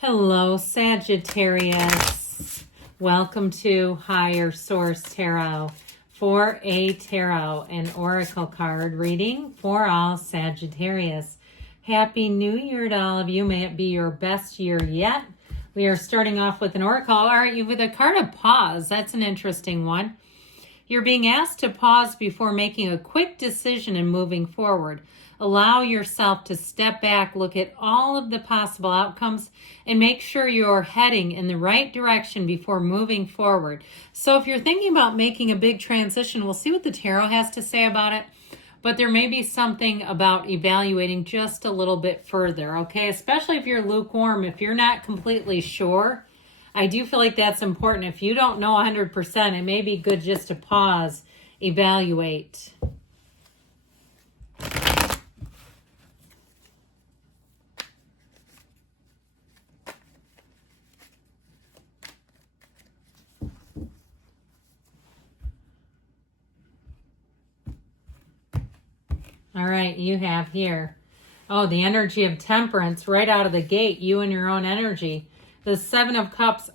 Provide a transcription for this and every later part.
Hello, Sagittarius. Welcome to Higher Source Tarot for a tarot and oracle card reading for all Sagittarius. Happy New Year to all of you. May it be your best year yet. We are starting off with an oracle. All right, with a card of pause. That's an interesting one. You're being asked to pause before making a quick decision and moving forward. Allow yourself to step back, look at all of the possible outcomes, and make sure you're heading in the right direction before moving forward. So if you're thinking about making a big transition, we'll see what the tarot has to say about it. But there may be something about evaluating just a little bit further, okay? Especially if you're lukewarm, if you're not completely sure. I do feel like that's important. If you don't know 100%, it may be good just to pause, evaluate. All right, you have here, the energy of temperance right out of the gate, you and your own energy. The Seven of Cups,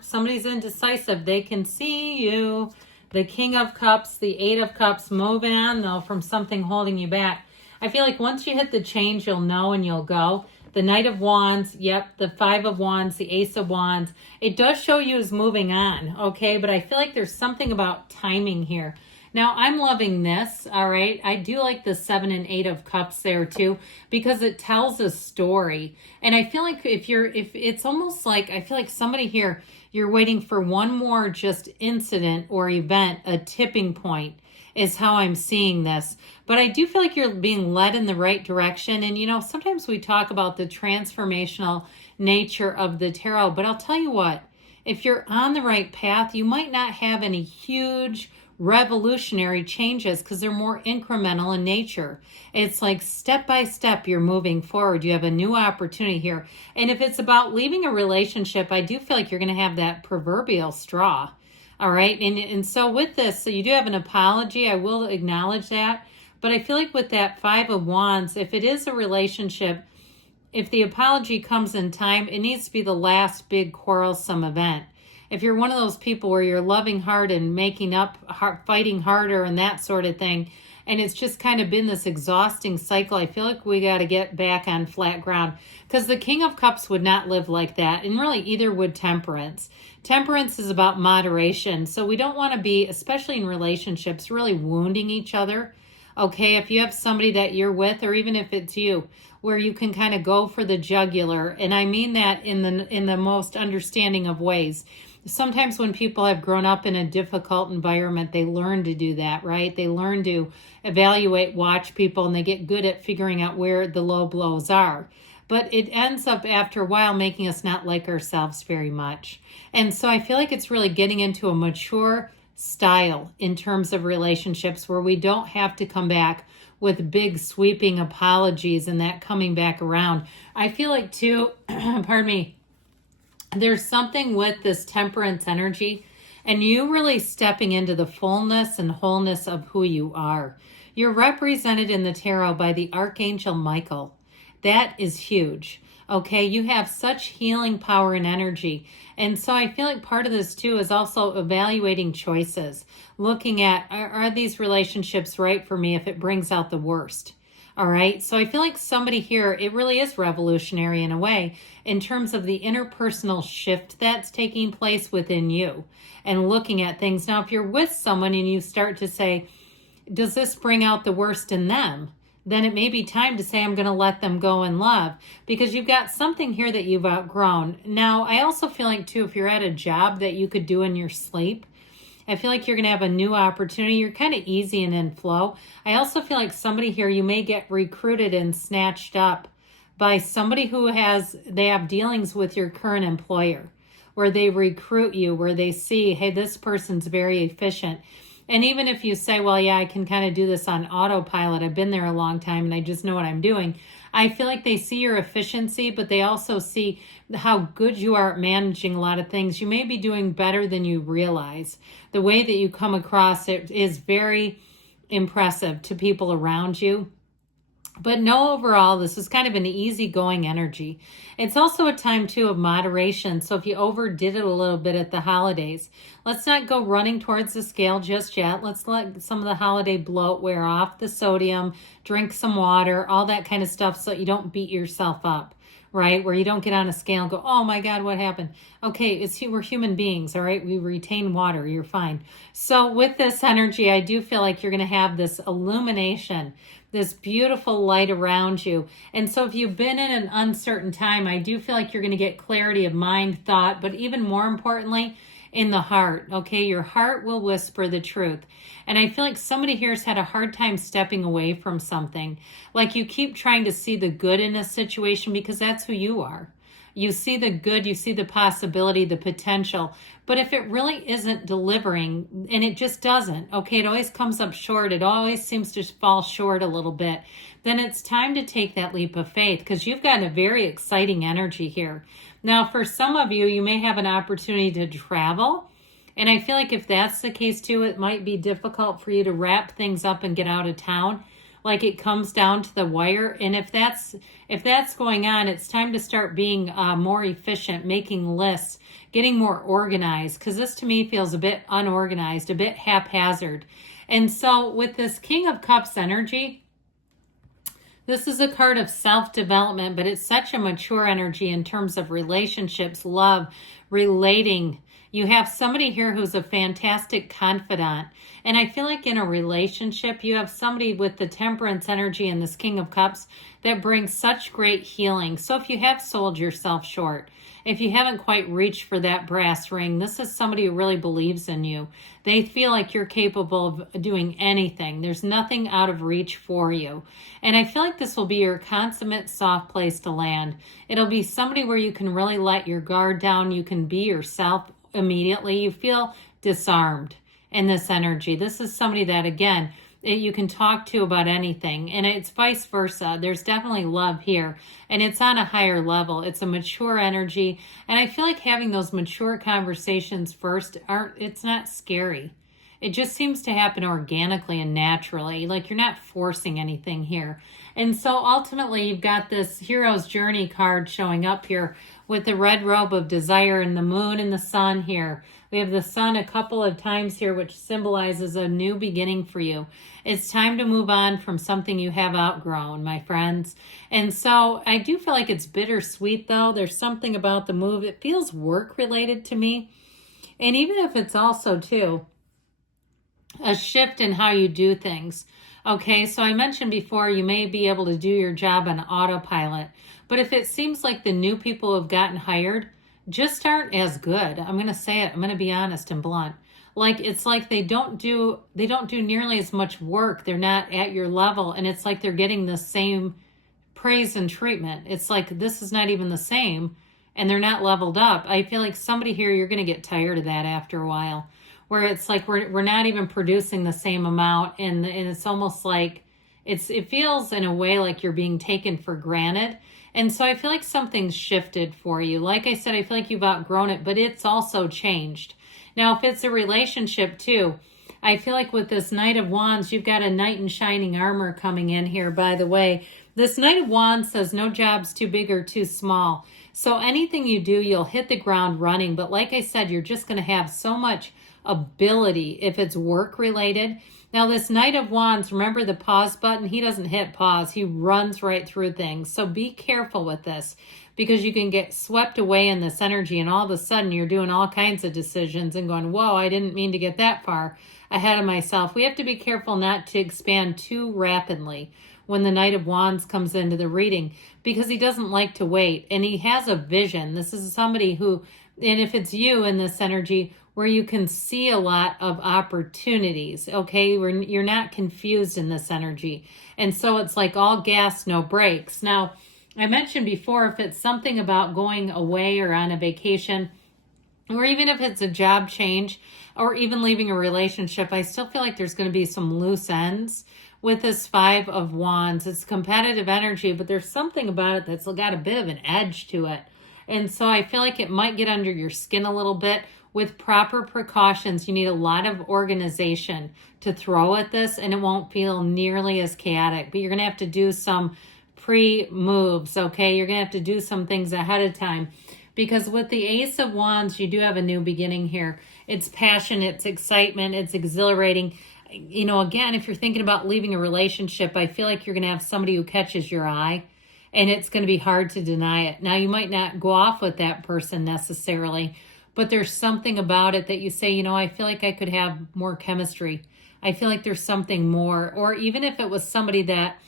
somebody's indecisive. They can see you. The King of Cups, the Eight of Cups, moving on, though, from something holding you back. I feel like once you hit the change, you'll know and you'll go. The Knight of Wands, the Five of Wands, the Ace of Wands. It does show you as moving on, okay? But I feel like there's something about timing here. Now, I'm loving this, all right? I do like the 7 and 8 of Cups there, too, because it tells a story. And I feel like if it's almost like, I feel like somebody here, you're waiting for one more just incident or event, a tipping point is how I'm seeing this. But I do feel like you're being led in the right direction. And, sometimes we talk about the transformational nature of the tarot, but I'll tell you what, if you're on the right path, you might not have any huge revolutionary changes because they're more incremental in nature. It's like step by step you're moving forward. You have a new opportunity here. And if it's about leaving a relationship, I do feel like you're going to have that proverbial straw. All right. And so with this, so you do have an apology. I will acknowledge that. But I feel like with that 5 of Wands, if it is a relationship, if the apology comes in time, it needs to be the last big quarrelsome event. If you're one of those people where you're loving hard and making up, fighting harder and that sort of thing, and it's just kind of been this exhausting cycle, I feel like we got to get back on flat ground, because the King of Cups would not live like that, and really either would Temperance. Temperance is about moderation, so we don't want to be, especially in relationships, really wounding each other. Okay, if you have somebody that you're with, or even if it's you, where you can kind of go for the jugular, and I mean that in the most understanding of ways. Sometimes when people have grown up in a difficult environment, they learn to do that, right? They learn to evaluate, watch people, and they get good at figuring out where the low blows are. But it ends up after a while making us not like ourselves very much. And so I feel like it's really getting into a mature style in terms of relationships where we don't have to come back with big sweeping apologies and that coming back around. I feel like too, pardon me, there's something with this temperance energy and you really stepping into the fullness and wholeness of who you are. You're represented in the tarot by the Archangel Michael. That is huge. Okay, you have such healing power and energy. And so I feel like part of this too is also evaluating choices. Looking at, are these relationships right for me if it brings out the worst? All right, so I feel like somebody here, it really is revolutionary in a way in terms of the interpersonal shift that's taking place within you and looking at things. Now, if you're with someone and you start to say, does this bring out the worst in them? Then it may be time to say, I'm going to let them go in love, because you've got something here that you've outgrown. Now, I also feel like too, if you're at a job that you could do in your sleep, I feel like you're going to have a new opportunity. You're kind of easy and in flow. I also feel like somebody here, you may get recruited and snatched up by somebody who they have dealings with your current employer, where they recruit you, where they see, hey, this person's very efficient. And even if you say, well, yeah, I can kind of do this on autopilot. I've been there a long time and I just know what I'm doing. I feel like they see your efficiency, but they also see how good you are at managing a lot of things. You may be doing better than you realize. The way that you come across it is very impressive to people around you. But no, overall, this is kind of an easygoing energy. It's also a time, too, of moderation. So if you overdid it a little bit at the holidays, let's not go running towards the scale just yet. Let's let some of the holiday bloat wear off, the sodium, drink some water, all that kind of stuff so that you don't beat yourself up, right? Where you don't get on a scale and go, oh my God, what happened? Okay, we're human beings, all right? We retain water, you're fine. So with this energy, I do feel like you're going to have this illumination, this beautiful light around you. And so if you've been in an uncertain time, I do feel like you're going to get clarity of mind, thought, but even more importantly, in the heart. Okay, your heart will whisper the truth. And I feel like somebody here has had a hard time stepping away from something. Like you keep trying to see the good in a situation because that's who you are. You see the good, you see the possibility, the potential. But if it really isn't delivering, and it just doesn't, okay, it always comes up short, it always seems to fall short a little bit, then it's time to take that leap of faith because you've got a very exciting energy here. Now, for some of you, you may have an opportunity to travel. And I feel like if that's the case too, it might be difficult for you to wrap things up and get out of town. Like it comes down to the wire. And if that's going on, it's time to start being more efficient, making lists, getting more organized. Because this to me feels a bit unorganized, a bit haphazard. And so with this King of Cups energy, this is a card of self-development, but it's such a mature energy in terms of relationships, love, relating. You have somebody here who's a fantastic confidant. And I feel like in a relationship, you have somebody with the temperance energy and this King of Cups that brings such great healing. So if you have sold yourself short, if you haven't quite reached for that brass ring, this is somebody who really believes in you. They feel like you're capable of doing anything. There's nothing out of reach for you. And I feel like this will be your consummate soft place to land. It'll be somebody where you can really let your guard down. You can be yourself immediately. You feel disarmed in this energy. This is somebody that, again, you can talk to about anything, and it's vice versa. There's definitely love here, and it's on a higher level. It's a mature energy, and I feel like having those mature conversations first it's not scary. It just seems to happen organically and naturally, like you're not forcing anything here. And so ultimately, you've got this Hero's Journey card showing up here with the red robe of desire and the moon and the sun here. We have the sun a couple of times here, which symbolizes a new beginning for you. It's time to move on from something you have outgrown, my friends. And so I do feel like it's bittersweet, though. There's something about the move. It feels work-related to me. And even if it's also, too, a shift in how you do things. Okay, so I mentioned before you may be able to do your job on autopilot. But if it seems like the new people who have gotten hired just aren't as good, I'm going to say it. I'm going to be honest and blunt. Like it's like they don't do nearly as much work. They're not at your level, and it's like they're getting the same praise and treatment. It's like this is not even the same, and they're not leveled up. I feel like somebody here, you're going to get tired of that after a while, where it's like we're not even producing the same amount, and it's almost like it feels in a way like you're being taken for granted. And so I feel like something's shifted for you. Like I said, I feel like you've outgrown it, but it's also changed. Now, if it's a relationship too, I feel like with this Knight of Wands, you've got a knight in shining armor coming in here, by the way. This Knight of Wands says no job's too big or too small. So anything you do, you'll hit the ground running. But like I said, you're just going to have so much ability if it's work related. Now this Knight of Wands, remember the pause button? He doesn't hit pause. He runs right through things. So be careful with this because you can get swept away in this energy and all of a sudden you're doing all kinds of decisions and going, whoa, I didn't mean to get that far ahead of myself. We have to be careful not to expand too rapidly when the Knight of Wands comes into the reading because he doesn't like to wait and he has a vision. This is somebody who, and if it's you in this energy, where you can see a lot of opportunities, okay? Where you're not confused in this energy. And so it's like all gas, no brakes. Now, I mentioned before, if it's something about going away or on a vacation, or even if it's a job change, or even leaving a relationship, I still feel like there's going to be some loose ends with this Five of Wands. It's competitive energy, but there's something about it that's got a bit of an edge to it. And so I feel like it might get under your skin a little bit. With proper precautions, you need a lot of organization to throw at this, and it won't feel nearly as chaotic. But you're going to have to do some pre-moves, okay? You're going to have to do some things ahead of time. Because with the Ace of Wands, you do have a new beginning here. It's passion, it's excitement, it's exhilarating. You know, again, if you're thinking about leaving a relationship, I feel like you're going to have somebody who catches your eye, and it's going to be hard to deny it. Now, you might not go off with that person necessarily, but there's something about it that you say, you know, I feel like I could have more chemistry. I feel like there's something more. Or even if it was somebody that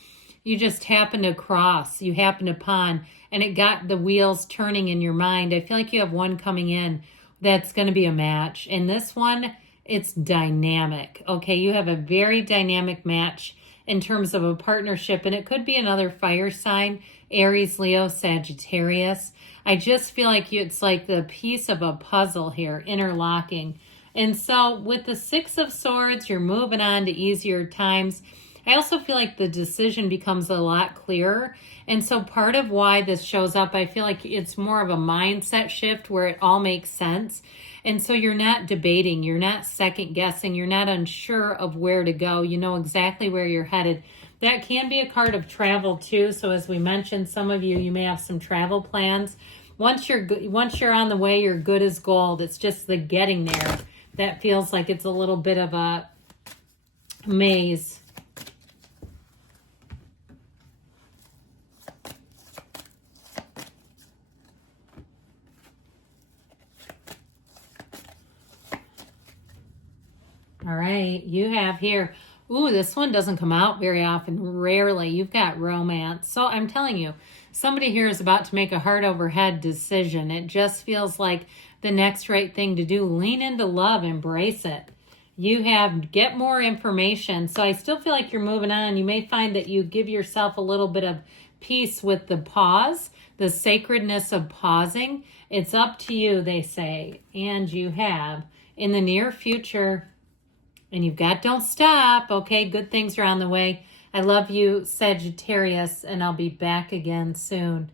you just happened to cross, you happened upon, and it got the wheels turning in your mind, I feel like you have one coming in that's going to be a match. And this one, it's dynamic. Okay, you have a very dynamic match in terms of a partnership, and it could be another fire sign, Aries, Leo, Sagittarius. I just feel like it's like the piece of a puzzle here, interlocking. And so with the Six of Swords, you're moving on to easier times. I also feel like the decision becomes a lot clearer. And so part of why this shows up, I feel like it's more of a mindset shift where it all makes sense. And so you're not debating, you're not second guessing, you're not unsure of where to go. You know exactly where you're headed. That can be a card of travel too. So as we mentioned, some of you may have some travel plans. Once you're on the way, you're good as gold. It's just the getting there that feels like it's a little bit of a maze. All right, you have here, ooh, this one doesn't come out very often, rarely. You've got romance. So I'm telling you, somebody here is about to make a heart over head decision. It just feels like the next right thing to do. Lean into love, embrace it. You have, get more information. So I still feel like you're moving on. You may find that you give yourself a little bit of peace with the pause, the sacredness of pausing. It's up to you, they say. And you have, in the near future, and you've got don't stop. Okay, good things are on the way. I love you, Sagittarius, and I'll be back again soon.